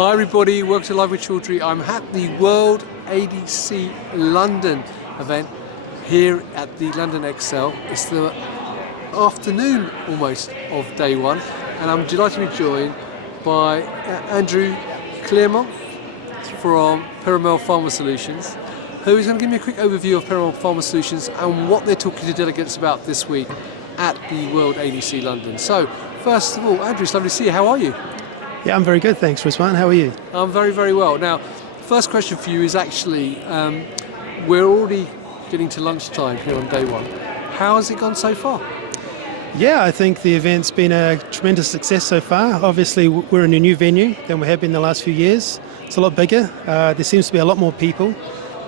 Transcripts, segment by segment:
Hi everybody, welcome to Live with Chaudhry. I'm at the World ADC London event here at the London Excel. It's the afternoon almost of day one, and I'm delighted to be joined by Andrew Learmonth from Piramal Pharma Solutions, who is going to give me a quick overview of Piramal Pharma Solutions and what they're talking to delegates about this week at the World ADC London. So, first of all, Andrew, it's lovely to see you. How are you? Yeah, I'm very good, thanks, Rizwan. How are you? I'm very, very well. Now, first question for you is actually, we're already getting to lunchtime here on day one. How has it gone so far? Yeah, I think the event's been a tremendous success so far. Obviously, we're in a new venue than we have been the last few years. It's a lot bigger. There seems to be a lot more people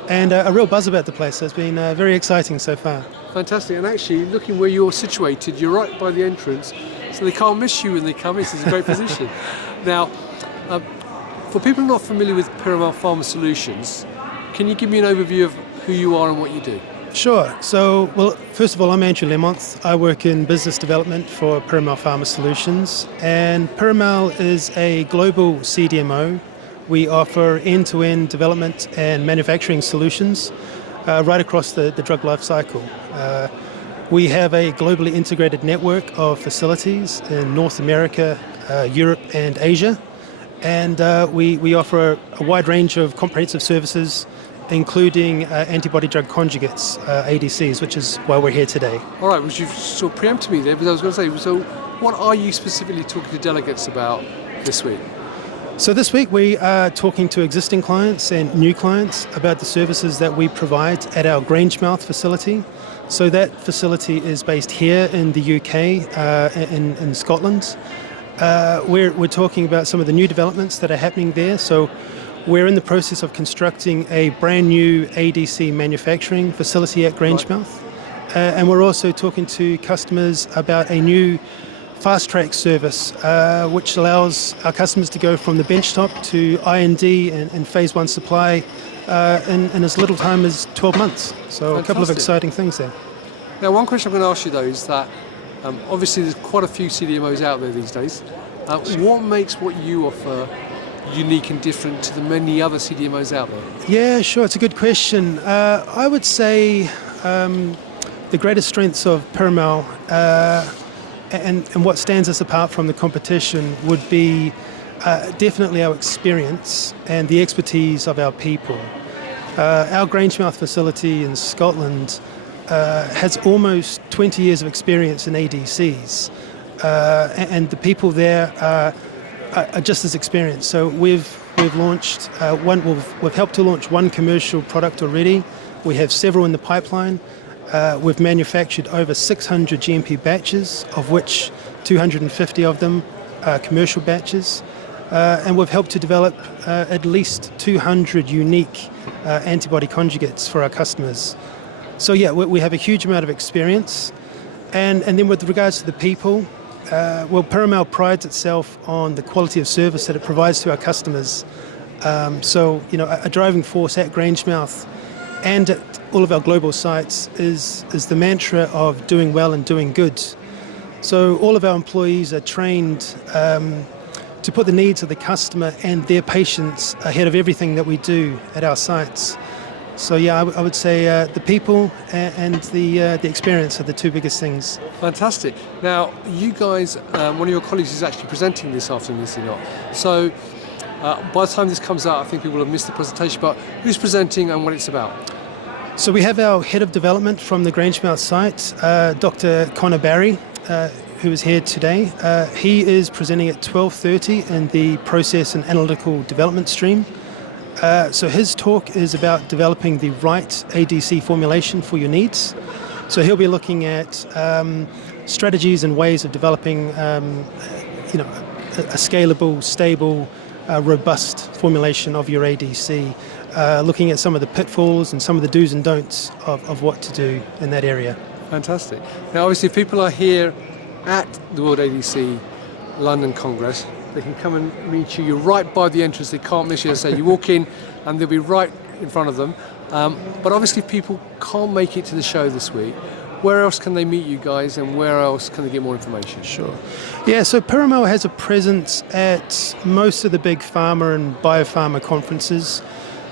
and a real buzz about the place. So it's been very exciting so far. Fantastic. And actually, looking where you're situated, you're right by the entrance, so they can't miss you when they come. This is a great position. Now, for people not familiar with Piramal Pharma Solutions, can you give me an overview of who you are and what you do? Sure. So, well, first of all, I'm Andrew Learmonth. I work in business development for Piramal Pharma Solutions, and Piramal is a global CDMO. We offer end-to-end development and manufacturing solutions right across the drug life cycle. We have a globally integrated network of facilities in North America, Europe and Asia, and we offer a wide range of comprehensive services, including antibody-drug conjugates, ADCs, which is why we're here today. All right, well, you've sort of preempted me there, because I was going to say, so what are you specifically talking to delegates about this week? So this week we are talking to existing clients and new clients about the services that we provide at our Grangemouth facility. So that facility is based here in the UK, in Scotland. We're talking about some of the new developments that are happening there. So we're in the process of constructing a brand new ADC manufacturing facility at Grangemouth. And we're also talking to customers about a new fast-track service, which allows our customers to go from the benchtop to I&D and phase one supply in as little time as 12 months. So Fantastic. A couple of exciting things there. Now, one question I'm going to ask you though is that obviously there's quite a few CDMOs out there these days. What makes what you offer unique and different to the many other CDMOs out there? Yeah, sure. It's a good question. I would say the greatest strengths of Piramal and what stands us apart from the competition would be definitely our experience and the expertise of our people. Our Grangemouth facility in Scotland has almost 20 years of experience in ADCs, and the people there are just as experienced. So we've launched we've helped to launch one commercial product already. We have several in the pipeline. We've manufactured over 600 GMP batches, of which 250 of them are commercial batches. And we've helped to develop at least 200 unique antibody conjugates for our customers. So yeah, we have a huge amount of experience. And then with regards to the people, well, Piramal prides itself on the quality of service that it provides to our customers. So, you know, a driving force at Grangemouth and at all of our global sites is the mantra of doing well and doing good. So all of our employees are trained to put the needs of the customer and their patients ahead of everything that we do at our sites. So yeah, I would say the people and the experience are the two biggest things. Fantastic. Now, you guys, one of your colleagues is actually presenting this afternoon, is he not? So by the time this comes out, I think people will have missed the presentation, but who's presenting and what it's about? So we have our head of development from the Grangemouth site, Dr. Conor Barry, who is here today. He is presenting at 12:30 in the process and analytical development stream. So his talk is about developing the right ADC formulation for your needs. So he'll be looking at strategies and ways of developing, a scalable, stable, robust formulation of your ADC. Looking at some of the pitfalls and some of the do's and don'ts of what to do in that area. Fantastic. Now, obviously, if people are here at the World ADC London Congress, they can come and meet you. You're right by the entrance. They can't miss you. So you walk in and they'll be right in front of them. But obviously, if people can't make it to the show this week, where else can they meet you guys, and where else can they get more information? Sure. Yeah, so Piramal has a presence at most of the big pharma and biopharma conferences,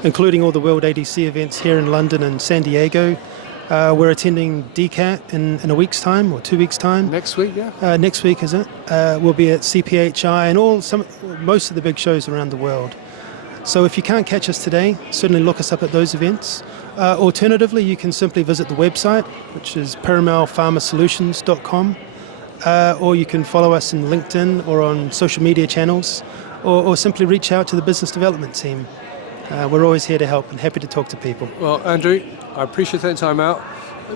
including all the World ADC events here in London and San Diego. We're attending 𝐑𝐢𝐿 in a week's time or 2 weeks' time. Next week, yeah? Next week, is it? We'll be at CPHI and most of the big shows around the world. So if you can't catch us today, certainly look us up at those events. Alternatively, you can simply visit the website, which is piramalpharmasolutions.com, or you can follow us in LinkedIn or on social media channels, or simply reach out to the business development team. We're always here to help and happy to talk to people. Well, Andrew, I appreciate taking time out.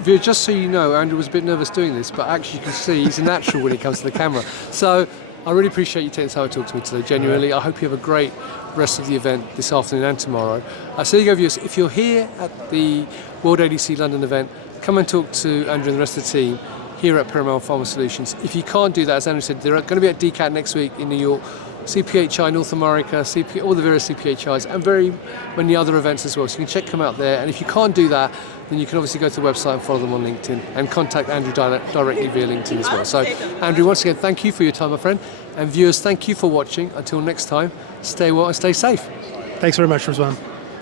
Just so you know, Andrew was a bit nervous doing this, but actually you can see he's a natural when it comes to the camera. So I really appreciate you taking time to talk to me today, genuinely. I hope you have a great rest of the event this afternoon and tomorrow. So you go, viewers, if you're here at the World ADC London event, come and talk to Andrew and the rest of the team here at Piramal Pharma Solutions. If you can't do that, as Andrew said, they're going to be at 𝐑𝐢𝐿 next week in New York, CPHI North America, all the various CPHIs, and very many other events as well. So you can check them out there. And if you can't do that, then you can obviously go to the website and follow them on LinkedIn and contact Andrew directly via LinkedIn as well. So Andrew, once again, thank you for your time, my friend. And viewers, thank you for watching. Until next time, stay well and stay safe. Thanks very much, Rizwan.